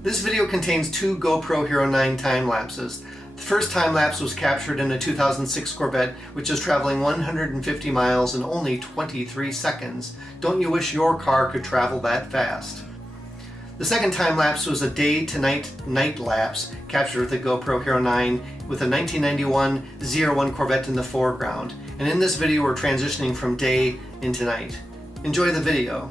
This video contains two GoPro Hero 9 time lapses. The first time lapse was captured in a 2006 Corvette, which is traveling 150 miles in only 23 seconds. Don't you wish your car could travel that fast? The second time lapse was a day to night lapse captured with the GoPro Hero 9 with a 1991 Z01 Corvette in the foreground. And in this video we're transitioning from day into night. Enjoy the video.